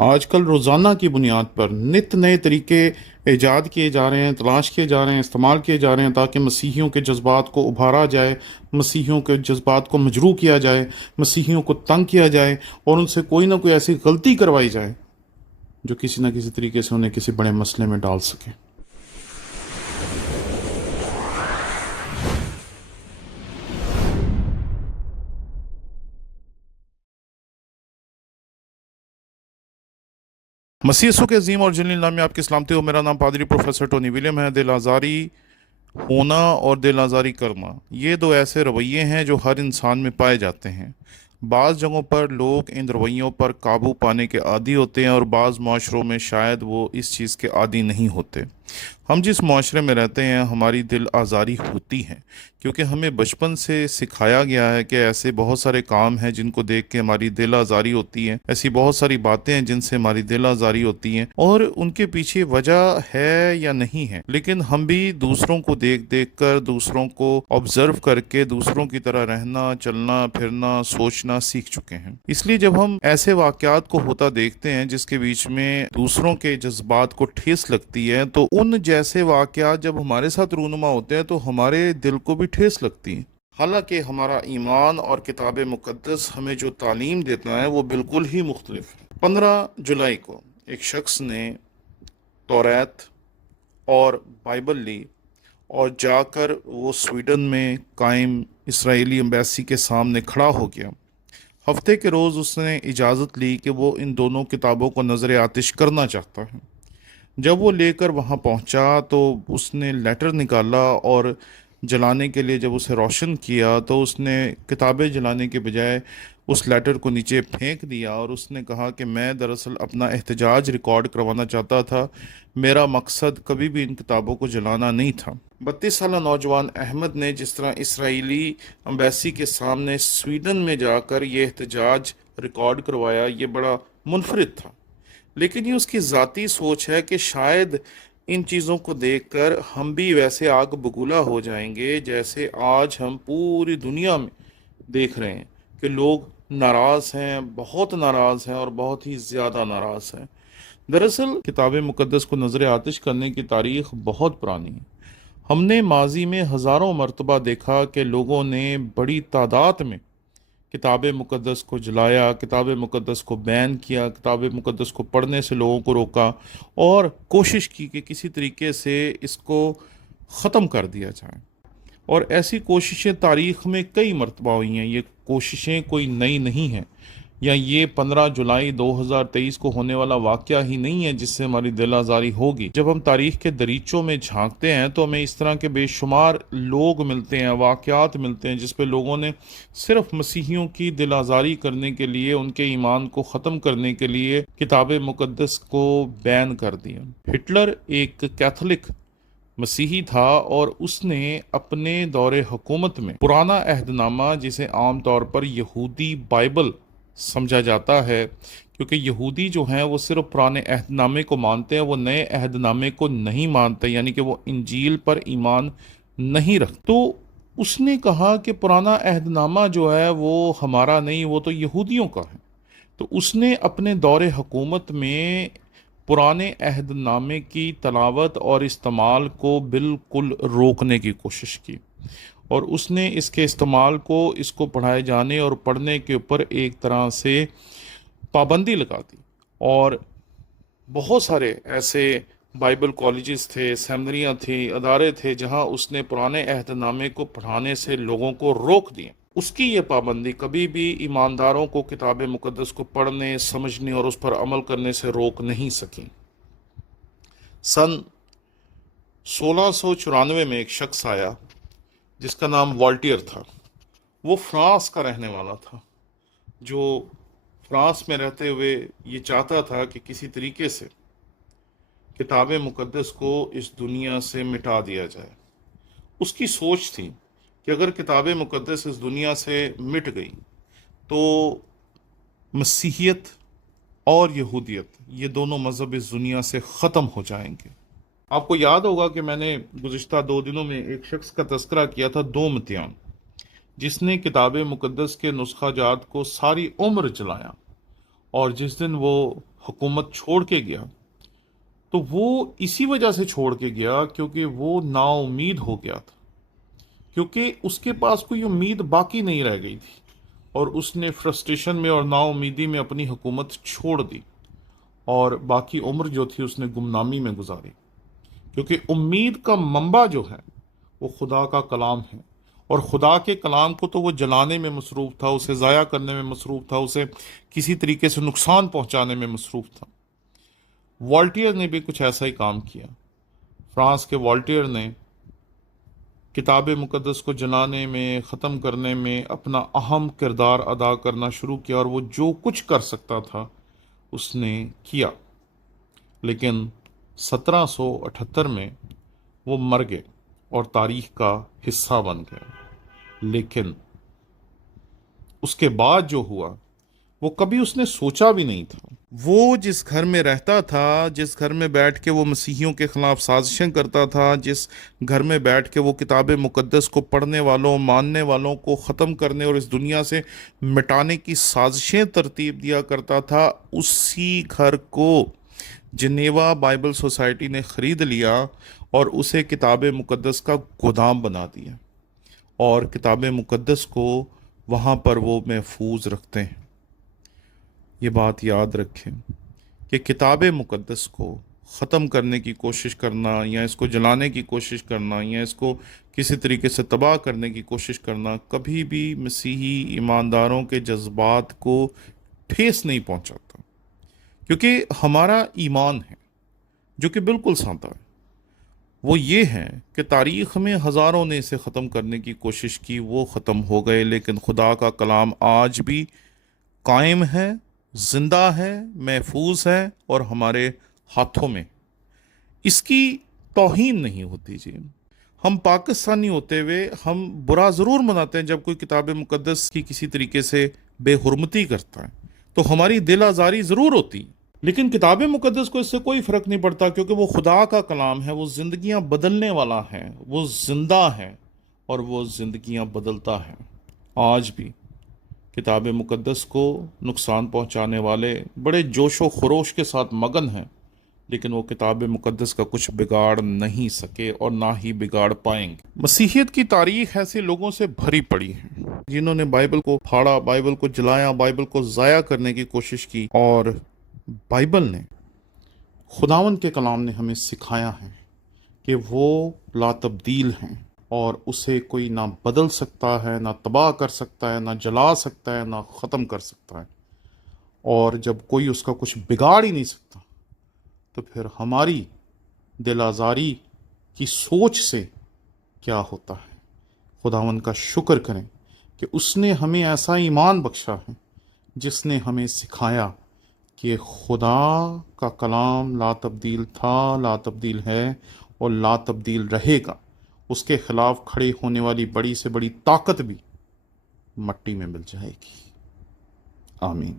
آج کل روزانہ کی بنیاد پر نت نئے طریقے ایجاد کیے جا رہے ہیں، تلاش کیے جا رہے ہیں، استعمال کیے جا رہے ہیں تاکہ مسیحیوں کے جذبات کو ابھارا جائے، مسیحیوں کے جذبات کو مجروح کیا جائے، مسیحیوں کو تنگ کیا جائے اور ان سے کوئی نہ کوئی ایسی غلطی کروائی جائے جو کسی نہ کسی طریقے سے انہیں کسی بڑے مسئلے میں ڈال سکے۔ مسیح یسوع کے عظیم اور جلیل نام میں آپ کی سلامتی ہو۔ میرا نام پادری پروفیسر ٹونی ولیم ہے۔ دل آزاری ہونا اور دل آزاری کرنا، یہ دو ایسے رویے ہیں جو ہر انسان میں پائے جاتے ہیں۔ بعض جگہوں پر لوگ ان رویوں پر قابو پانے کے عادی ہوتے ہیں اور بعض معاشروں میں شاید وہ اس چیز کے عادی نہیں ہوتے۔ ہم جس معاشرے میں رہتے ہیں ہماری دل آزاری ہوتی ہے کیونکہ ہمیں بچپن سے سکھایا گیا ہے کہ ایسے بہت سارے کام ہیں جن کو دیکھ کے ہماری دل آزاری ہوتی ہے، ایسی بہت ساری باتیں ہیں جن سے ہماری دل آزاری ہوتی ہیں، اور ان کے پیچھے وجہ ہے یا نہیں ہے، لیکن ہم بھی دوسروں کو دیکھ دیکھ کر، دوسروں کو آبزرو کر کے دوسروں کی طرح رہنا، چلنا پھرنا، سوچنا سیکھ چکے ہیں۔ اس لیے جب ہم ایسے واقعات کو ہوتا دیکھتے ہیں جس کے بیچ میں دوسروں کے جذبات کو ٹھیس لگتی ہے، تو ان جیسے واقعات جب ہمارے ساتھ رونما ہوتے ہیں تو ہمارے دل کو بھی ٹھیس لگتی ہے۔ حالانکہ ہمارا ایمان اور کتاب مقدس ہمیں جو تعلیم دیتا ہے وہ بالکل ہی مختلف ہے۔ 15 جولائی کو ایک شخص نے توریت اور بائبل لی اور جا کر وہ سویڈن میں قائم اسرائیلی ایمبیسی کے سامنے کھڑا ہو گیا۔ ہفتے کے روز اس نے اجازت لی کہ وہ ان دونوں کتابوں کو نظر آتش کرنا چاہتا ہے۔ جب وہ لے کر وہاں پہنچا تو اس نے لیٹر نکالا اور جلانے کے لیے جب اسے روشن کیا تو اس نے کتابیں جلانے کے بجائے اس لیٹر کو نیچے پھینک دیا اور اس نے کہا کہ میں دراصل اپنا احتجاج ریکارڈ کروانا چاہتا تھا، میرا مقصد کبھی بھی ان کتابوں کو جلانا نہیں تھا۔ 32 سالہ نوجوان احمد نے جس طرح اسرائیلی امبیسی کے سامنے سویڈن میں جا کر یہ احتجاج ریکارڈ کروایا، یہ بڑا منفرد تھا، لیکن یہ اس کی ذاتی سوچ ہے کہ شاید ان چیزوں کو دیکھ کر ہم بھی ویسے آگ بگولا ہو جائیں گے جیسے آج ہم پوری دنیا میں دیکھ رہے ہیں کہ لوگ ناراض ہیں، بہت ناراض ہیں اور بہت ہی زیادہ ناراض ہیں۔ دراصل کتاب مقدس کو نظر آتش کرنے کی تاریخ بہت پرانی ہے۔ ہم نے ماضی میں ہزاروں مرتبہ دیکھا کہ لوگوں نے بڑی تعداد میں کتاب مقدس کو جلایا، کتاب مقدس کو بین کیا، کتاب مقدس کو پڑھنے سے لوگوں کو روکا اور کوشش کی کہ کسی طریقے سے اس کو ختم کر دیا جائے، اور ایسی کوششیں تاریخ میں کئی مرتبہ ہوئی ہیں۔ یہ کوششیں کوئی نئی نہیں ہیں، یا یہ 15 جولائی 2023 کو ہونے والا واقعہ ہی نہیں ہے جس سے ہماری دل آزاری ہوگی۔ جب ہم تاریخ کے دریچوں میں جھانکتے ہیں تو ہمیں اس طرح کے بے شمار لوگ ملتے ہیں، واقعات ملتے ہیں جس پہ لوگوں نے صرف مسیحیوں کی دل آزاری کرنے کے لیے، ان کے ایمان کو ختم کرنے کے لیے کتاب مقدس کو بین کر دیا۔ ہٹلر ایک کیتھولک مسیحی تھا اور اس نے اپنے دور حکومت میں پرانا عہد نامہ، جسے عام طور پر یہودی بائبل سمجھا جاتا ہے، کیونکہ یہودی جو ہیں وہ صرف پرانے عہد نامے کو مانتے ہیں، وہ نئے عہد نامے کو نہیں مانتے، یعنی کہ وہ انجیل پر ایمان نہیں رکھتے۔ تو اس نے کہا کہ پرانا عہد نامہ جو ہے وہ ہمارا نہیں، وہ تو یہودیوں کا ہے۔ تو اس نے اپنے دور حکومت میں پرانے عہد نامے کی تلاوت اور استعمال کو بالکل روکنے کی کوشش کی، اور اس نے اس کے استعمال کو، اس کو پڑھائے جانے اور پڑھنے کے اوپر ایک طرح سے پابندی لگا دی، اور بہت سارے ایسے بائبل کالجز تھے، سیمنریاں تھیں، ادارے تھے جہاں اس نے پرانے عہد نامے کو پڑھانے سے لوگوں کو روک دیا۔ اس کی یہ پابندی کبھی بھی ایمانداروں کو کتاب مقدس کو پڑھنے، سمجھنے اور اس پر عمل کرنے سے روک نہیں سکی۔ سن 1694 میں ایک شخص آیا جس کا نام والٹیئر تھا۔ وہ فرانس کا رہنے والا تھا، جو فرانس میں رہتے ہوئے یہ چاہتا تھا کہ کسی طریقے سے کتاب مقدس کو اس دنیا سے مٹا دیا جائے۔ اس کی سوچ تھی کہ اگر کتاب مقدس اس دنیا سے مٹ گئی تو مسیحیت اور یہودیت، یہ دونوں مذہب اس دنیا سے ختم ہو جائیں گے۔ آپ کو یاد ہوگا کہ میں نے گزشتہ 2 دنوں میں ایک شخص کا تذکرہ کیا تھا، اور جس دن وہ حکومت چھوڑ کے گیا تو وہ اسی وجہ سے چھوڑ کے گیا کیونکہ وہ نا امید ہو گیا تھا، کیونکہ اس کے پاس کوئی امید باقی نہیں رہ گئی تھی، اور اس نے فرسٹریشن میں اور نا امیدی میں اپنی حکومت چھوڑ دی، اور باقی عمر جو تھی اس نے گمنامی میں گزاری، کیونکہ امید کا منبع جو ہے وہ خدا کا کلام ہے، اور خدا کے کلام کو تو وہ جلانے میں مصروف تھا، اسے ضائع کرنے میں مصروف تھا، اسے کسی طریقے سے نقصان پہنچانے میں مصروف تھا۔ والٹیئر نے بھی کچھ ایسا ہی کام کیا۔ فرانس کے والٹیئر نے کتاب مقدس کو جلانے میں، ختم کرنے میں اپنا اہم کردار ادا کرنا شروع کیا، اور وہ جو کچھ کر سکتا تھا اس نے کیا، لیکن 1778 میں وہ مر گئے اور تاریخ کا حصہ بن گئے۔ لیکن اس کے بعد جو ہوا وہ کبھی اس نے سوچا بھی نہیں تھا۔ وہ جس گھر میں رہتا تھا، جس گھر میں بیٹھ کے وہ مسیحیوں کے خلاف سازشیں کرتا تھا، جس گھر میں بیٹھ کے وہ کتاب مقدس کو پڑھنے والوں، ماننے والوں کو ختم کرنے اور اس دنیا سے مٹانے کی سازشیں ترتیب دیا کرتا تھا، اسی گھر کو جنیوا بائبل سوسائٹی نے خرید لیا اور اسے کتاب مقدس کا گودام بنا دیا، اور کتاب مقدس کو وہاں پر وہ محفوظ رکھتے ہیں۔ یہ بات یاد رکھیں کہ کتاب مقدس کو ختم کرنے کی کوشش کرنا، یا اس کو جلانے کی کوشش کرنا، یا اس کو کسی طریقے سے تباہ کرنے کی کوشش کرنا کبھی بھی مسیحی ایمانداروں کے جذبات کو ٹھیس نہیں پہنچاتا، کیونکہ ہمارا ایمان ہے جو کہ بالکل سادہ ہے، وہ یہ ہے کہ تاریخ میں ہزاروں نے اسے ختم کرنے کی کوشش کی، وہ ختم ہو گئے، لیکن خدا کا کلام آج بھی قائم ہے، زندہ ہے، محفوظ ہے، اور ہمارے ہاتھوں میں اس کی توہین نہیں ہوتی۔ جی، ہم پاکستانی ہوتے ہوئے ہم برا ضرور مناتے ہیں جب کوئی کتاب مقدس کی کسی طریقے سے بے حرمتی کرتا ہے، تو ہماری دل آزاری ضرور ہوتی، لیکن کتاب مقدس کو اس سے کوئی فرق نہیں پڑتا، کیونکہ وہ خدا کا کلام ہے، وہ زندگیاں بدلنے والا ہے، وہ زندہ ہے، اور وہ زندگیاں بدلتا ہے۔ آج بھی کتاب مقدس کو نقصان پہنچانے والے بڑے جوش و خروش کے ساتھ مگن ہیں، لیکن وہ کتاب مقدس کا کچھ بگاڑ نہیں سکے اور نہ ہی بگاڑ پائیں گے۔ مسیحیت کی تاریخ ایسے لوگوں سے بھری پڑی ہے جنہوں نے بائبل کو پھاڑا، بائبل کو جلایا، بائبل کو ضائع کرنے کی کوشش کی، اور بائبل نے، خداوند کے کلام نے ہمیں سکھایا ہے کہ وہ لا تبدیل ہیں، اور اسے کوئی نہ بدل سکتا ہے، نہ تباہ کر سکتا ہے، نہ جلا سکتا ہے، نہ ختم کر سکتا ہے، اور جب کوئی اس کا کچھ بگاڑ ہی نہیں سکتا تو پھر ہماری دل آزاری کی سوچ سے کیا ہوتا ہے؟ خداوند کا شکر کریں کہ اس نے ہمیں ایسا ایمان بخشا ہے جس نے ہمیں سکھایا کہ خدا کا کلام لا تبدیل تھا، لا تبدیل ہے، اور لا تبدیل رہے گا۔ اس کے خلاف کھڑے ہونے والی بڑی سے بڑی طاقت بھی مٹی میں مل جائے گی۔ آمین۔